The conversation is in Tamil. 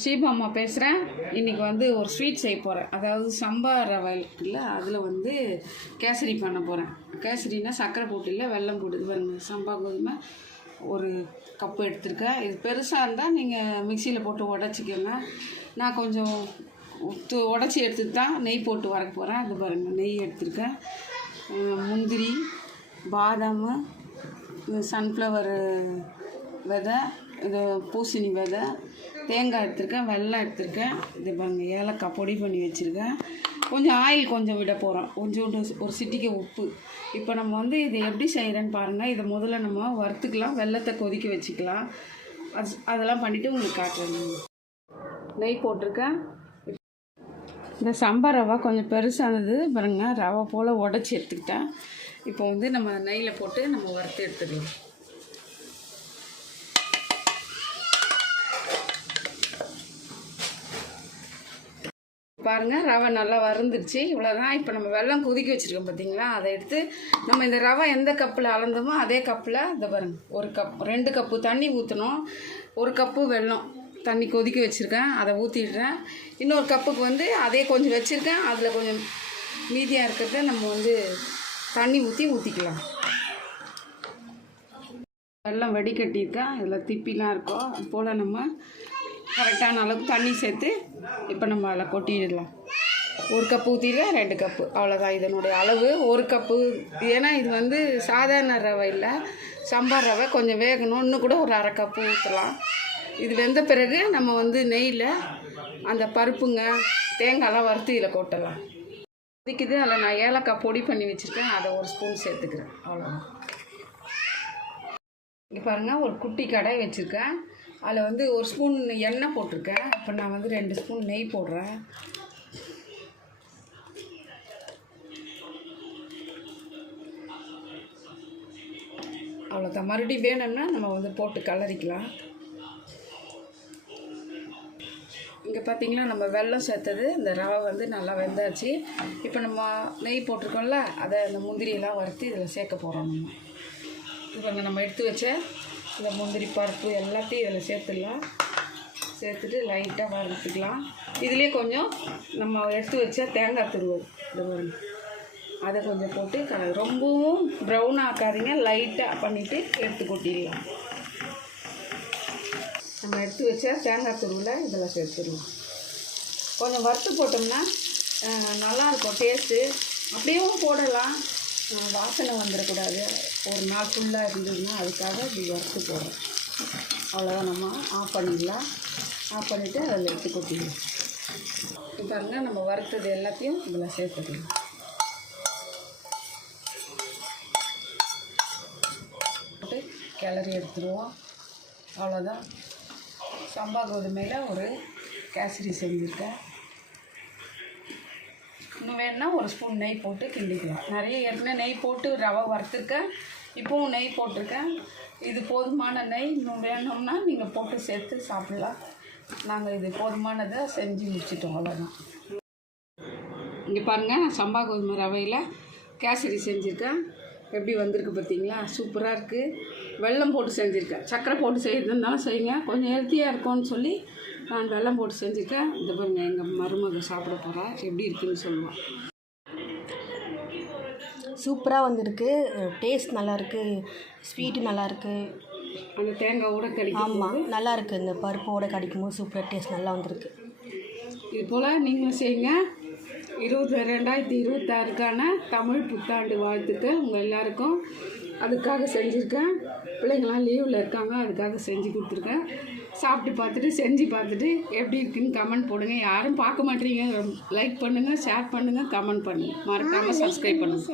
ஷீபா அம்மா பேசுகிறேன். இன்றைக்கி வந்து ஒரு ஸ்வீட் செய்ய போகிறேன். அதாவது சம்பா ரவை இருக்குல்ல, அதில் வந்து கேசரி பண்ண போகிறேன். கேசரினா சர்க்கரை போட்டு இல்லை, வெல்லம் போட்டு பாருங்கள். சம்பா கோதுமை ஒரு கப்பு எடுத்துருக்கேன். இது பெருசாக இருந்தால் நீங்கள் மிக்சியில் போட்டு உடச்சிக்கோங்க. நான் கொஞ்சம் உடச்சி எடுத்துட்டு தான் நெய் போட்டு வர போகிறேன். அது பாருங்கள், நெய் எடுத்துருக்கேன். முந்திரி, பாதாம், சன்ஃப்ளவர் விதை, இது பூசணி விதை, தேங்காய் எடுத்துருக்கேன், வெல்லம் எடுத்துருக்கேன். இது பாருங்கள், ஏலக்காய் பொடி பண்ணி வச்சுருக்கேன். கொஞ்சம் ஆயில் கொஞ்சம் விட போகிறோம், கொஞ்சோண்டு ஒரு சிட்டிக்கு உப்பு. இப்போ நம்ம வந்து இது எப்படி செய்கிறேன்னு பாருங்கள். இதை முதல்ல நம்ம வறுத்துக்கலாம், வெல்லத்தை கொதிக்க வச்சுக்கலாம். அதெல்லாம் பண்ணிவிட்டு உங்களுக்கு காட்டுறேன். நெய் போட்டிருக்கேன். இந்த சம்பா ரவை கொஞ்சம் பெருசானது பாருங்கள், ரவை போல் உடச்சி எடுத்துக்கிட்டேன். இப்போ வந்து நம்ம நெய்யில் போட்டு நம்ம வறுத்து எடுத்துக்கலாம். பாருங்கள், ரவை நல்லா வறுந்துருச்சு. இவ்வளோதான். இப்போ நம்ம வெல்லம் கொதிக்க வச்சுருக்கோம் பார்த்தீங்களா, அதை எடுத்து நம்ம இந்த ரவை எந்த கப்பில் அளந்தோமோ அதே கப்பில் இதை பாருங்கள், ஒரு கப் 2 கப்பு தண்ணி ஊற்றணும். 1 கப்பு வெல்லம் தண்ணி கொதிக்க வச்சுருக்கேன், அதை ஊற்றிடுறேன். இன்னொரு கப்புக்கு வந்து அதே கொஞ்சம் வச்சுருக்கேன், அதில் கொஞ்சம் மீதியாக இருக்கிறத நம்ம வந்து தண்ணி ஊற்றிக்கலாம். வெல்லம் வடிகட்டியிருக்கேன், இதில் திப்பிலாம் இருக்கும். அது போல் நம்ம கரெக்டான அளவுக்கு தண்ணி சேர்த்து இப்போ நம்ம அதில் கொட்டிடலாம். 1 கப்பு ஊற்றிடுவேன், 2 கப்பு, அவ்வளோதான் இதனுடைய அளவு. 1 கப்பு. ஏன்னா இது வந்து சாதாரண ரவை இல்லை, சம்பா ரவை. கொஞ்சம் வேகணும், இன்னும் கூட ஒரு 1/2 கப்பு ஊற்றலாம். இது வெந்த பிறகு நம்ம வந்து நெய்யில் அந்த பருப்புங்க, தேங்காய்லாம் வறுத்து இதில் கொட்டலாம். இதுக்குது அதில் நான் ஏலக்காய் பொடி பண்ணி வச்சுருக்கேன், அதை 1 ஸ்பூன் சேர்த்துக்கிறேன், அவ்வளோதான். இங்கே பாருங்கள், ஒரு குட்டி கடாய் வச்சுருக்கேன். அதில் வந்து 1 ஸ்பூன் எண்ணெய் போட்டிருக்கேன். இப்போ நான் வந்து 2 ஸ்பூன் நெய் போடுறேன். அவ்வளோதான். மறுபடியும் வேணும்னா நம்ம வந்து போட்டு கலரிக்கலாம். இங்கே பார்த்தீங்கன்னா நம்ம வெல்லம் சேர்த்தது, இந்த ரவை வந்து நல்லா வெந்தாச்சு. இப்போ நம்ம நெய் போட்டிருக்கோம்ல, அதை அந்த முந்திரியெல்லாம் வறுத்து இதில் சேர்க்க போகிறோம். நம்ம இப்போ நம்ம எடுத்து வச்ச இந்த முந்திரி பருப்பு எல்லாத்தையும் இதில் சேர்த்துடலாம். சேர்த்துட்டு லைட்டாக வறுத்துக்கலாம். இதுலேயே கொஞ்சம் நம்ம எடுத்து வச்ச தேங்காய் துருவல் இது அதை கொஞ்சம் போட்டு ரொம்பவும் ப்ரௌன் ஆக்காதீங்க, லைட்டாக பண்ணிவிட்டு எடுத்து கொட்டிடலாம். நம்ம எடுத்து வச்ச தேங்காய் துருவலை இதில் சேர்த்துடலாம். கொஞ்சம் வறுத்து போட்டோம்னா நல்லாயிருக்கும் டேஸ்ட்டு. அப்படியும் போடலாம், வாசனை வந்துடக்கூடாது. ஒரு நாள் ஃபுல்லாக இருந்ததுன்னா அதுக்காக இப்படி வறுத்து போடுறோம். அவ்வளோதான். நம்ம ஆஃப் பண்ணிடலாம். ஆஃப் பண்ணிவிட்டு அதில் எடுத்து கொட்டிடலாம். இப்போ பாருங்கள், நம்ம வறுத்தது எல்லாத்தையும் இதில் சேர்த்துக்கலாம். போட்டு கிளறி எடுத்துருவோம். அவ்வளோதான். சம்பா கோதுமையில் ஒரு கேசரி செஞ்சுருக்கேன். இன்னும் வேணுன்னா 1 ஸ்பூன் நெய் போட்டு கிண்டிக்கலாம். நிறைய ஏற்கனவே நெய் போட்டு ரவை வறுத்துருக்கேன், இப்போவும் நெய் போட்டிருக்கேன். இது போதுமான நெய். இன்னும் வேணும்னா நீங்கள் போட்டு சேர்த்து சாப்பிட்லாம். நாங்கள் இது போதுமானதை செஞ்சு முடிச்சிட்டோம், அவ்வளோதான். இங்கே பாருங்கள், சம்பா கோதுமை ரவையில் கேசரி செஞ்சுருக்கேன். எப்படி வந்திருக்கு பார்த்தீங்களா, சூப்பராக இருக்குது. வெல்லம் போட்டு செஞ்சுருக்கேன். சர்க்கரை போட்டு செய்கிறதுனாலும் செய்யுங்க, கொஞ்சம் ஹெல்த்தியாக இருக்கும்னு சொல்லி நான் வெல்லம் போட்டு செஞ்சுருக்கேன். இது பாருங்கள், எங்கள் மருமக சாப்பிட போகிறா, எப்படி இருக்குதுன்னு சொல்லுவாள். சூப்பராக வந்திருக்கு. டேஸ்ட் நல்லாயிருக்கு, ஸ்வீட்டு நல்லாயிருக்கு. அந்த தேங்காயோட கடிக்கும். ஆமாம், நல்லாயிருக்கு. இந்த பருப்போடு கடிக்கும்போது சூப்பராக டேஸ்ட் நல்லா வந்திருக்கு. இது போல் நீங்களும் செய்யுங்க. 2026க்கான தமிழ் புத்தாண்டு வாழ்த்துக்கள் உங்கள் எல்லாருக்கும். அதுக்காக செஞ்சுருக்கேன். பிள்ளைங்களாம் லீவில் இருக்காங்க, அதுக்காக செஞ்சு கொடுத்துருக்கேன். சாப்பிட்டு பார்த்துட்டு செஞ்சு பார்த்துட்டு எப்படி இருக்குன்னு கமெண்ட் போடுங்க. யாரும் பார்க்க மாட்டீங்க, லைக் பண்ணுங்கள், ஷேர் பண்ணுங்கள், கமெண்ட் பண்ணுங்கள், மறக்காமல் சப்ஸ்கிரைப் பண்ணுங்கள்.